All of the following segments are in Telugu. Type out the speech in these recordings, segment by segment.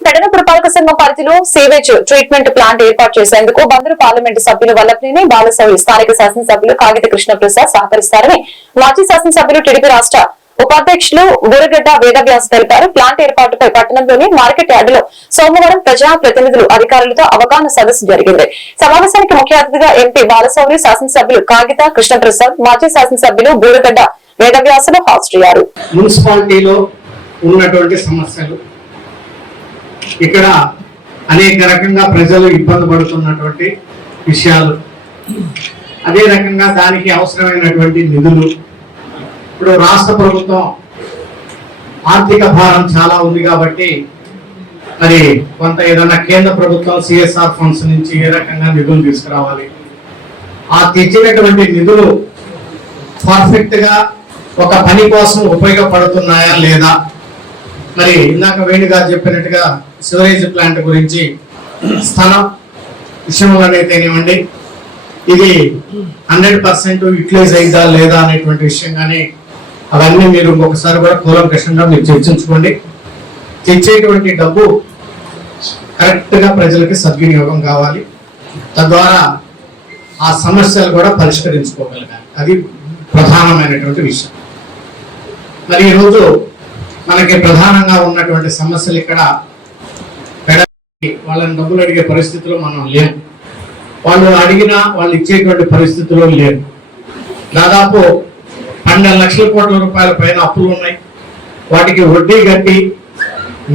పెడన పురపాలక సంఘం పరిధిలో సేవేజ్ ట్రీట్మెంట్ ప్లాంట్ ఏర్పాటు చేసేందుకు బందరు పార్లమెంటు సభ్యులు వల్లభనేని బాలసౌరి స్థానిక శాసనసభ్యులు కాగిత కృష్ణప్రసాద్ సహకరిస్తారని మాజీ శాసనసభ్యులు టీడీపీ రాష్ట్ర ఉపాధ్యక్షులు బూరగడ్డ వేదవ్యాస్ తెలిపారు. ప్లాంట్ ఏర్పాటుపై పట్టణంలోని మార్కెట్ యార్డులో సోమవారం ప్రజా ప్రతినిధులు అధికారులతో అవగాహన సదస్సు జరిగింది. సమావేశానికి ముఖ్య అతిథిగా ఎంపీ బాలసౌరి శాసనసభ్యులు కాగిత కృష్ణప్రసాద్ మాజీ శాసనసభ్యులు బూరగడ్డ వేదవ్యాసులు హాజరయ్యారు. మున్సిపాలిటీలో ఉన్నటువంటి సమస్యలు ఇక్కడ అనేక రకంగా ప్రజలు ఇబ్బంది పడుతున్నటువంటి విషయాలు. అదే రకంగా దానికి అవసరమైనటువంటి నిధులు. ఇప్పుడు రాష్ట్ర ప్రభుత్వం ఆర్థిక భారం చాలా ఉంది కాబట్టి మరి కొంత ఏదైనా కేంద్ర ప్రభుత్వం సిఎస్ఆర్ ఫండ్స్ నుంచి ఏ రకంగా నిధులు తీసుకురావాలి. ఆ తెచ్చినటువంటి నిధులు పర్ఫెక్ట్గా ఒక పని కోసం ఉపయోగపడుతున్నాయా లేదా? మరి ఇందాక వేణుగా చెప్పినట్టుగా సివరేజ్ ప్లాంట్ గురించి స్థలం విషయంలోనైతేనేవ్వండి ఇది హండ్రెడ్ పర్సెంట్ యూటిలైజ్ అయిందా లేదా అనేటువంటి విషయం కానీ అవన్నీ మీరు ఒకసారి కూడా కూలంకషంగా మీరు చర్చించుకోండి. తెచ్చేటువంటి డబ్బు కరెక్ట్గా ప్రజలకి సద్వినియోగం కావాలి. తద్వారా ఆ సమస్యలు కూడా పరిష్కరించుకోగలగాలి. అది ప్రధానమైనటువంటి విషయం. మరి ఈరోజు మనకి ప్రధానంగా ఉన్నటువంటి సమస్యలు ఇక్కడ వాళ్ళని డబ్బులు అడిగే పరిస్థితిలో మనం లేము. వాళ్ళు అడిగినా వాళ్ళు ఇచ్చేటువంటి పరిస్థితిలో లేరు. దాదాపు పన్నెండు లక్షల కోట్ల రూపాయల పైన అప్పులు ఉన్నాయి. వాటికి వడ్డీ కట్టి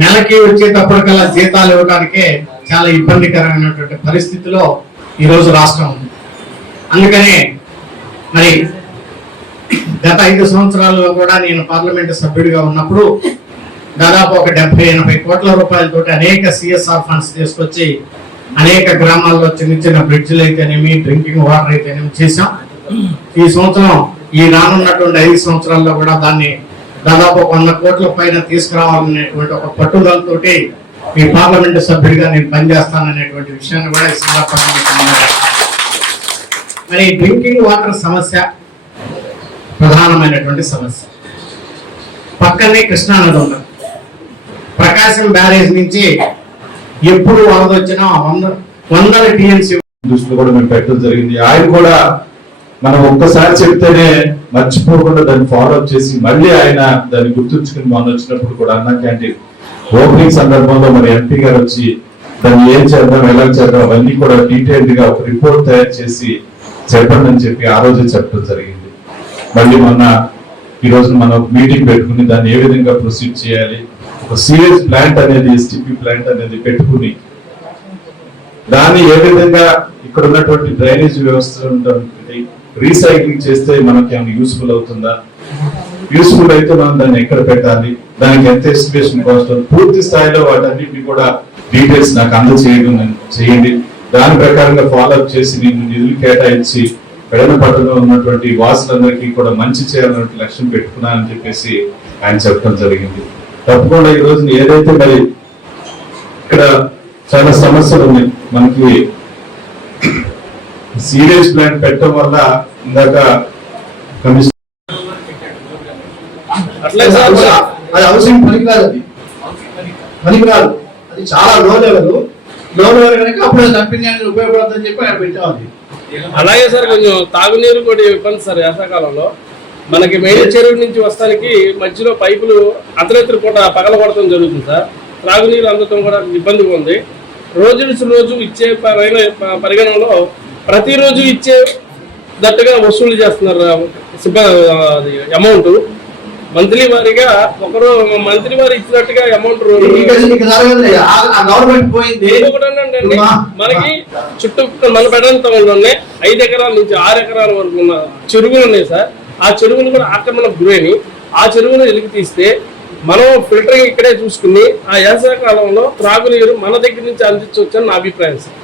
నెలకి వచ్చేటప్పటికల్లా జీతాలు ఇవ్వడానికే చాలా ఇబ్బందికరమైనటువంటి పరిస్థితిలో ఈరోజు రాష్ట్రం ఉంది. అందుకనే మరి గత ఐదు సంవత్సరాల్లో కూడా నేను పార్లమెంట్ సభ్యుడిగా ఉన్నప్పుడు దాదాపు ఒక డెబ్బై ఎనభై కోట్ల రూపాయలతో అనేక సిఎస్ఆర్ ఫండ్స్ తీసుకొచ్చి అనేక గ్రామాల్లో చిన్న చిన్న బ్రిడ్జ్లు అయితేనేమి డ్రింకింగ్ వాటర్ అయితేనేమి చేశాం. ఈ సంవత్సరం ఈ రానున్నటువంటి ఐదు సంవత్సరాల్లో కూడా దాన్ని దాదాపు ఒక వంద కోట్ల పైన తీసుకురావాలనేటువంటి ఒక పట్టుదలతోటి మీ పార్లమెంట్ సభ్యుడిగా నేను పనిచేస్తాననేటువంటి విషయాన్ని కూడా ఈ సందర్భంగా మరి డ్రింకింగ్ వాటర్ సమస్య ప్రధానమైనటువంటి సమస్య. పక్కనే కృష్ణానది ఉన్నది ప్రకాశం బ్యారేజ్ నుంచి ఎప్పుడు వరద వచ్చినా వంద వందల టీఎంసీ దృష్టిలో కూడా మేము పెట్టడం జరిగింది. ఆయన కూడా మనం ఒక్కసారి చెప్తేనే మర్చిపోకుండా దాన్ని ఫాలో అప్ చేసి మళ్ళీ ఆయన దాన్ని గుర్తుంచుకుని మొన్న వచ్చినప్పుడు కూడా అన్న క్యాంటీన్ ఓపెనింగ్ సందర్భంలో మన ఎంపీ గారు వచ్చి దాన్ని ఏం చేద్దాం ఎలా చేద్దాం అవన్నీ కూడా డీటెయిల్డ్గా ఒక రిపోర్ట్ తయారు చేసి చెప్పండి అని చెప్పి ఆ రోజు చెప్పడం జరిగింది. మళ్ళీ మొన్న ఈ రోజు మనం మీటింగ్ పెట్టుకుని దాన్ని ఏ విధంగా ప్రొసీడ్ చేయాలి? ఒక సీరియస్ ప్లాంట్ అనేది ఎస్టిపి ప్లాంట్ అనేది పెట్టుకుని దాన్ని ఏ విధంగా ఇక్కడ ఉన్నటువంటి డ్రైనేజ్ వ్యవస్థ రీసైక్లింగ్ చేస్తే మనకి ఏమైనా యూస్ఫుల్ అవుతుందా? యూస్ఫుల్ అయితే మనం దాన్ని ఎక్కడ పెట్టాలి? దానికి ఎంత ఎస్టిమేషన్ కాస్ట్ పూర్తి స్థాయిలో వాటన్నిటిని కూడా డీటెయిల్స్ నాకు అందజేయడం చేయండి. దాని ప్రకారంగా ఫాలో అప్ చేసి నేను నిధులు కేటాయించి పెడన పట్టణంలో ఉన్నటువంటి వాసులందరికీ కూడా మంచి చేయాలనే లక్ష్యం పెట్టుకున్నానని చెప్పేసి ఆయన చెప్పడం జరిగింది. తప్పకుండా ఈ రోజు ఏదైతే మరి ఇక్కడ చాలా సమస్యలు ఉన్నాయి మనకి సీరియస్ ప్లాంట్ పెట్టడం వల్ల ఇందాక కమిషన్ అది అవసరం పనికిరాదు అది. పనికిరాదు. అది చాలా లో లెవెల్లో లెవెల్ కనుక అప్పుడు కంపెనీ అనేది ఉపయోగపడుతుందని చెప్పి ఆయన పెట్టాం అలాగే సార్ కొంచెం తాగునీరు కూడా ఇబ్బంది సార్ వేసాకాలంలో మనకి మెయిన్ చెరువు నుంచి వస్తానికి మధ్యలో పైపులు అర్ధరాత్రి పూట పగల కొడటం జరుగుతుంది సార్. త్రాగునీరు అందటం కూడా ఇబ్బందిగా ఉంది. రోజు నుంచి రోజు ఇచ్చే పరైన పరిగణనలో ప్రతిరోజు ఇచ్చే దట్టుగా వసూలు చేస్తున్నారు సిబ్బంది అమౌంట్ మంత్లీ వారీగా ఒకరు మంత్లీ వారు ఇచ్చినట్టుగా అమౌంట్ గవర్నమెంట్ పోయింది. మనకి చుట్టూ మన పెడంతంలోనే ఐదు ఎకరాల నుంచి ఆరు ఎకరాల వరకు ఉన్న చెరువులు ఉన్నాయి సార్. ఆ చెరువులు కూడా ఆక్రమణకు గురైనవి ఆ చెరువును వెలికి తీస్తే మనం ఫిల్టరింగ్ ఇక్కడే చూసుకుని ఆ వేసవి కాలంలో త్రాగునీరు మన దగ్గర నుంచి అందించవచ్చు అని నా అభిప్రాయం సార్.